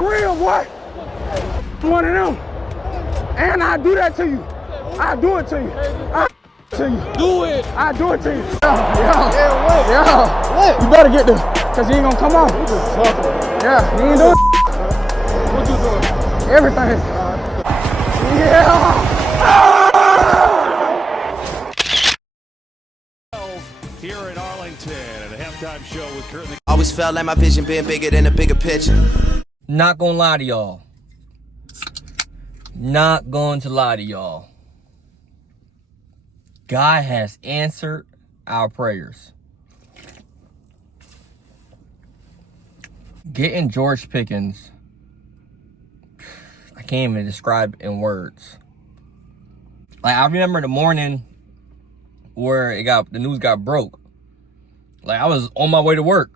Real, boy. One of them. And I do that to you. I do it to you. To you. Do it. I do it to you. Yo. You better get this, cause you ain't gonna come on. Yeah, you ain't doing. What you doing? Everything. Yeah. Here in Arlington, and a halftime show with currently. Always felt like my vision being bigger than a bigger picture. Not gonna lie to y'all. Not going to lie to y'all. God has answered our prayers. Getting George Pickens, I can't even describe in words. Like, I remember the morning where the news got broke. Like, I was on my way to work.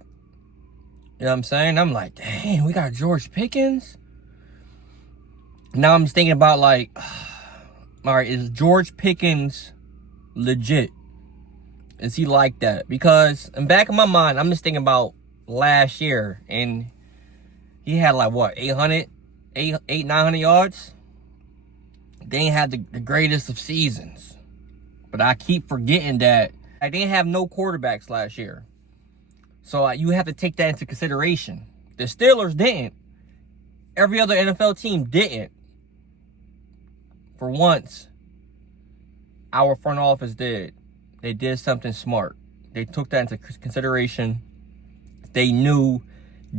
You know what I'm saying? I'm like, dang, we got George Pickens? Now I'm just thinking about, like, all right, is George Pickens legit? Is he like that? Because in the back of my mind, I'm just thinking about last year, and he had, like, what, 900 yards? They ain't had the greatest of seasons. But I keep forgetting that they didn't have no quarterbacks last year. So you have to take that into consideration. The Steelers didn't. Every other NFL team didn't. For once, our front office did. They did something smart. They took that into consideration. They knew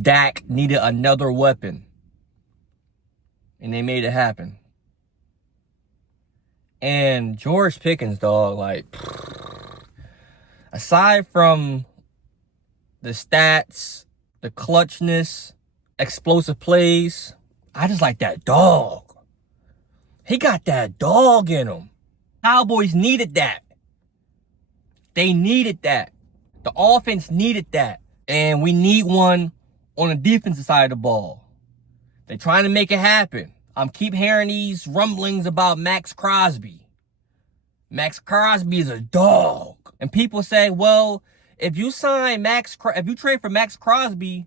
Dak needed another weapon. And they made it happen. And George Pickens, dog, like, aside from the stats, the clutchness, explosive plays, I just like that dog. He got that dog in him. Cowboys needed that. They needed that. The offense needed that. And we need one on the defensive side of the ball. They're trying to make it happen. I'm keep hearing these rumblings about Maxx Crosby. Maxx Crosby is a dog. And people say, well, if you trade for Maxx Crosby,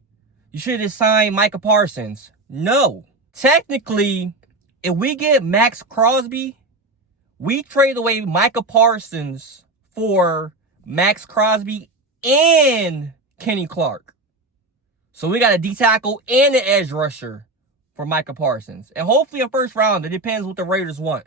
you should have signed Micah Parsons. No. Technically, if we get Maxx Crosby, we trade away Micah Parsons for Maxx Crosby and Kenny Clark. So we got a D-tackle and an edge rusher for Micah Parsons. And hopefully a first rounder. It depends what the Raiders want.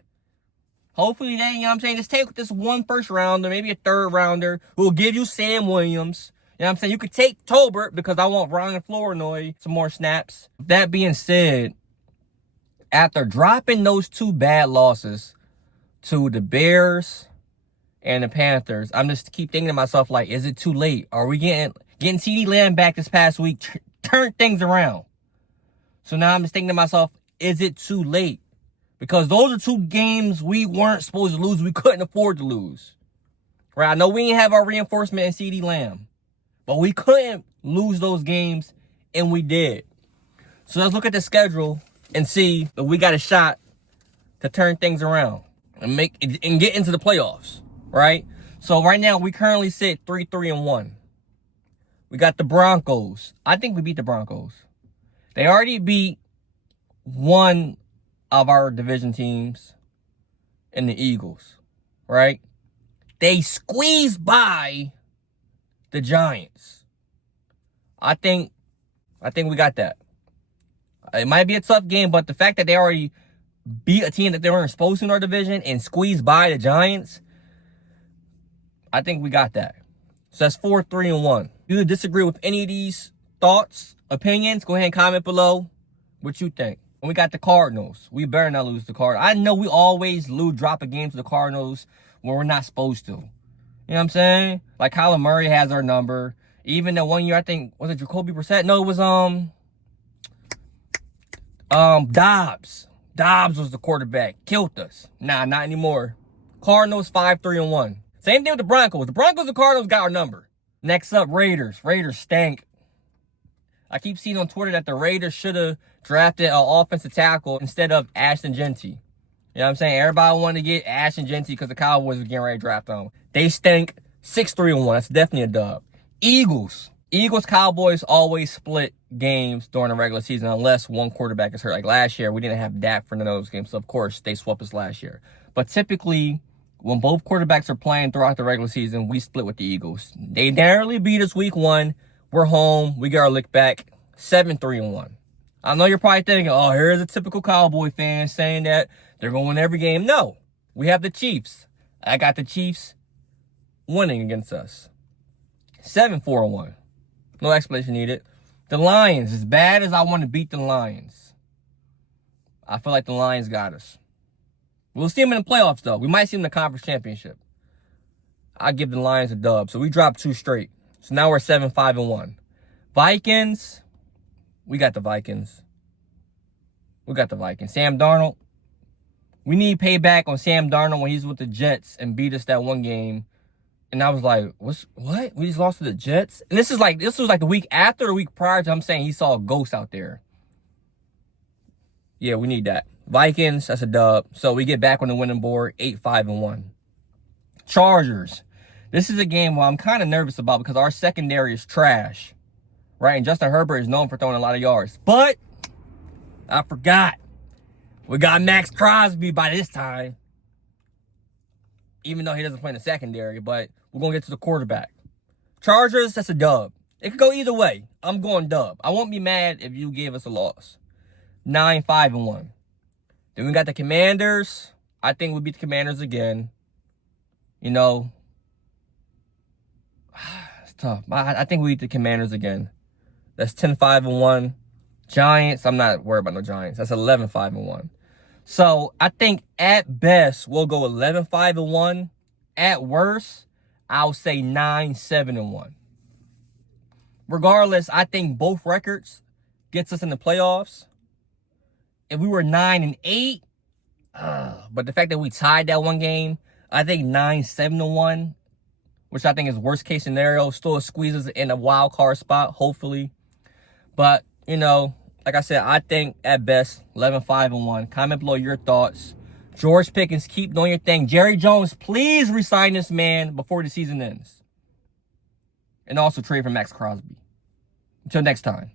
Hopefully they, you know what I'm saying, just take this one first rounder, maybe a third rounder, who will give you Sam Williams. You know what I'm saying? You could take Tolbert because I want Ryan Flournoy some more snaps. That being said, after dropping those two bad losses to the Bears and the Panthers, I'm just keep thinking to myself, like, is it too late? Are we getting CeeDee Lamb back this past week? Turn things around. So now I'm just thinking to myself, is it too late? Because those are two games we weren't supposed to lose. We couldn't afford to lose. Right? I know we didn't have our reinforcement in CeeDee Lamb. But we couldn't lose those games, and we did. So let's look at the schedule and see if we got a shot to turn things around and get into the playoffs. Right? So right now, we currently sit 3-3-1. We got the Broncos. I think we beat the Broncos. They already beat one of our division teams in the Eagles, right? They squeezed by the Giants. I think we got that. It might be a tough game, but the fact that they already beat a team that they weren't supposed to in our division and squeezed by the Giants, I think we got that. So that's 4-3-1. If you disagree with any of these thoughts, opinions, go ahead and comment below what you think. And we got the Cardinals. We better not lose the Cardinals. I know we always drop a game to the Cardinals when we're not supposed to. You know what I'm saying? Like Kyler Murray has our number. Even that 1 year, I think, was it Jacoby Brissett? No, it was Dobbs. Dobbs was the quarterback. Killed us. Nah, not anymore. Cardinals 5-3-1. Same thing with the Broncos. The Broncos and Cardinals got our number. Next up, Raiders. Raiders stank. I keep seeing on Twitter that the Raiders should have drafted an offensive tackle instead of Ashton Genty. You know what I'm saying? Everybody wanted to get Ashton Genty because the Cowboys were getting ready to draft him. They stink 6-3-1. That's definitely a dub. Eagles. Eagles, Cowboys always split games during the regular season unless one quarterback is hurt. Like last year, we didn't have Dak for none of those games. So, of course, they swept us last year. But typically, when both quarterbacks are playing throughout the regular season, we split with the Eagles. They narrowly beat us week 1. We're home. We get our lick back. 7-3-1. I know you're probably thinking, oh, here's a typical Cowboy fan saying that they're going to win every game. No. We have the Chiefs. I got the Chiefs winning against us. 7-4-1. No explanation needed. The Lions, as bad as I want to beat the Lions, I feel like the Lions got us. We'll see them in the playoffs, though. We might see them in the conference championship. I give the Lions a dub. So we dropped 2 straight. So now we're 7-5-1. Vikings, we got the Vikings. We got the Vikings. Sam Darnold, we need payback on Sam Darnold when he's with the Jets and beat us that one game. And I was like, what? We just lost to the Jets? And this was like the week after the week prior to him saying he saw a ghost out there. Yeah, we need that. Vikings, that's a dub. So we get back on the winning board, 8-5-1. Chargers. This is a game where I'm kind of nervous about because our secondary is trash. Right? And Justin Herbert is known for throwing a lot of yards. But I forgot. We got Maxx Crosby by this time. Even though he doesn't play in the secondary, but we're going to get to the quarterback. Chargers, that's a dub. It could go either way. I'm going dub. I won't be mad if you gave us a loss. 9-5-1. Then we got the Commanders. I think we'll beat the Commanders again. You know, it's tough. I think we beat the Commanders again. That's 10-5-1. Giants, I'm not worried about no Giants. That's 11-5-1. So, I think at best, we'll go 11-5-1. At worst, I'll say 9-7-1. Regardless, I think both records gets us in the playoffs. If we were 9-8, but the fact that we tied that one game, I think 9-7-1, which I think is worst case scenario, still squeezes in a wild card spot, hopefully. But, you know, like I said, I think at best 11-5-1. Comment below your thoughts. George Pickens, keep doing your thing. Jerry Jones, please resign this man before the season ends. And also trade for Maxx Crosby. Until next time.